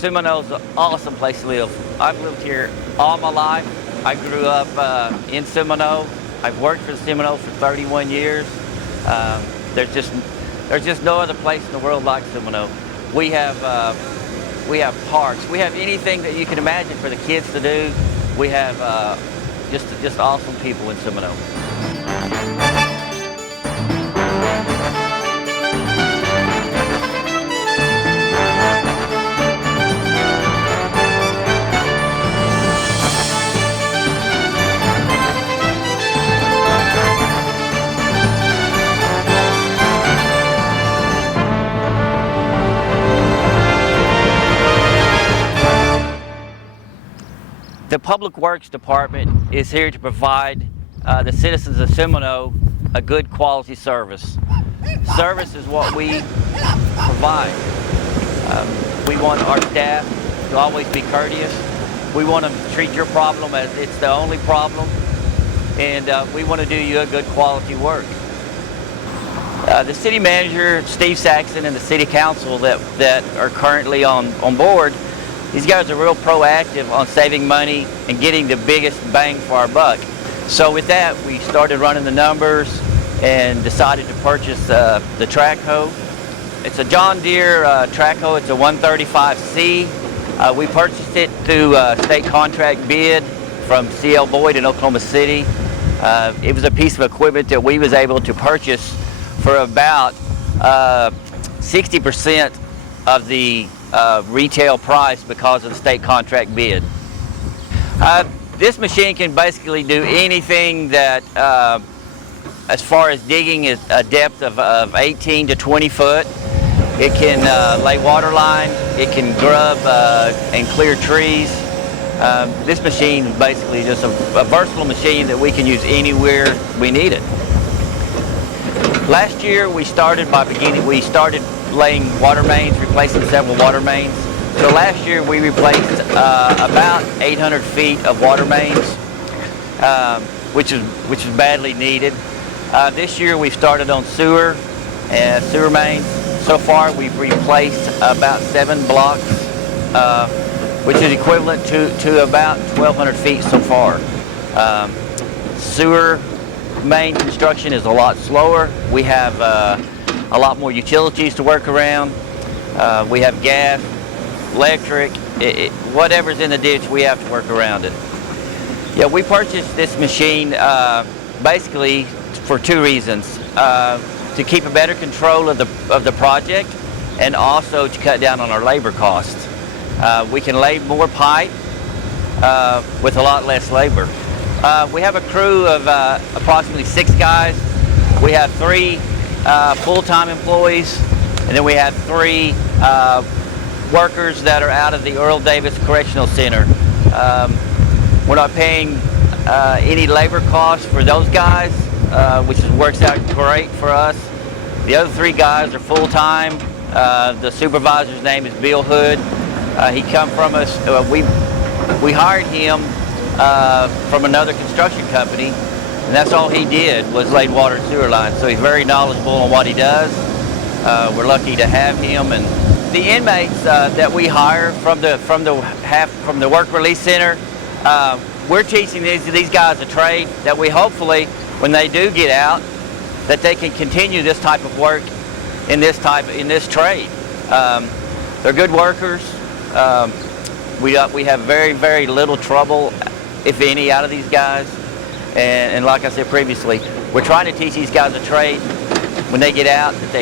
Seminole's an awesome place to live. I've lived here all my life. I grew up in Seminole. I've worked for the Seminoles for 31 years. There's just no other place in the world like Seminole. We have parks. We have anything that you can imagine for the kids to do. We have just awesome people in Seminole. The Public Works Department is here to provide the citizens of Seminole a good quality service. Service is what we provide. We want our staff to always be courteous. We want to treat your problem as it's the only problem, and we want to do you a good quality work. The city manager, Steve Saxon, and the city council that are currently on board, these guys are real proactive on saving money and getting the biggest bang for our buck. So with that, we started running the numbers and decided to purchase the track hoe. It's a John Deere track hoe. It's a 135C. We purchased it through state contract bid from C.L. Boyd in Oklahoma City. It was a piece of equipment that we was able to purchase for about 60% of the retail price because of the state contract bid. This machine can basically do anything that, as far as digging, is a depth of 18 to 20 foot. It can lay water line, it can grub and clear trees. This machine is basically just a versatile machine that we can use anywhere we need it. Last year we started laying water mains, replacing several water mains. So last year we replaced about 800 feet of water mains, which is badly needed. This year we've started on sewer mains. So far we've replaced about 7 blocks, which is equivalent to about 1,200 feet so far. Sewer main construction is a lot slower. We have a lot more utilities to work around. We have gas, electric, whatever's in the ditch, we have to work around it. Yeah, we purchased this machine basically for 2 reasons. To keep a better control of the project, and also to cut down on our labor costs. We can lay more pipe with a lot less labor. We have a crew of approximately 6 guys. We have 3 full-time employees, and then we have 3 workers that are out of the Earl Davis Correctional Center. We're not paying any labor costs for those guys, which works out great for us. The other 3 guys are full-time. The supervisor's name is Bill Hood. He come from us. We hired him from another construction company, and that's all he did was lay water and sewer lines. So he's very knowledgeable on what he does. We're lucky to have him. And the inmates that we hire from the work release center, we're teaching these guys a trade that we hopefully, when they do get out, that they can continue this type of work in this trade. They're good workers. We have very, very little trouble, if any, out of these guys. And like I said previously, we're trying to teach these guys a trade when they get out that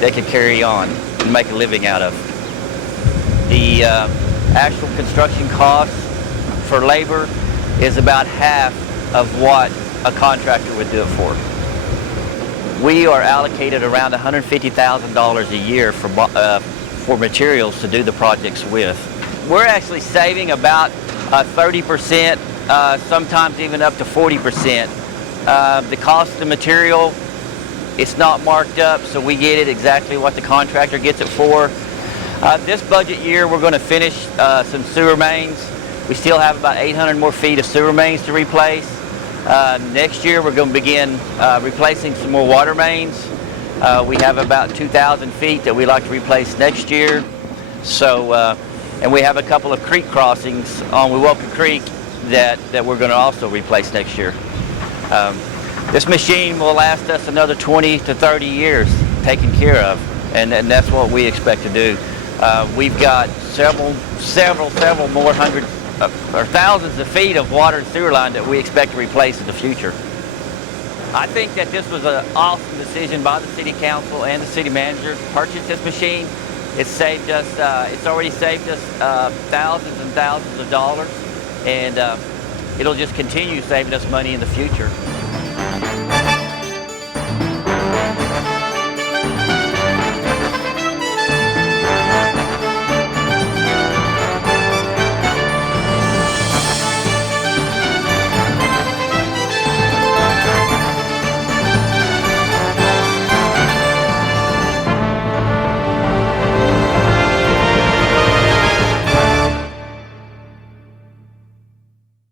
they can carry on and make a living out of. The actual construction costs for labor is about half of what a contractor would do it for. We are allocated around $150,000 a year for materials to do the projects with. We're actually saving about 30%, sometimes even up to 40%. The cost of the material, it's not marked up, so we get it exactly what the contractor gets it for. This budget year, we're going to finish some sewer mains. We still have about 800 more feet of sewer mains to replace. Next year, we're going to begin replacing some more water mains. We have about 2,000 feet that we'd like to replace next year. So And we have a couple of creek crossings on Wewoka Creek that we're going to also replace next year. This machine will last us another 20 to 30 years taken care of, and that's what we expect to do. We've got several more hundreds or thousands of feet of water and sewer line that we expect to replace in the future. I think that this was an awesome decision by the city council and the city manager to purchase this machine. It's saved us, it's already saved us thousands and thousands of dollars, and it'll just continue saving us money in the future.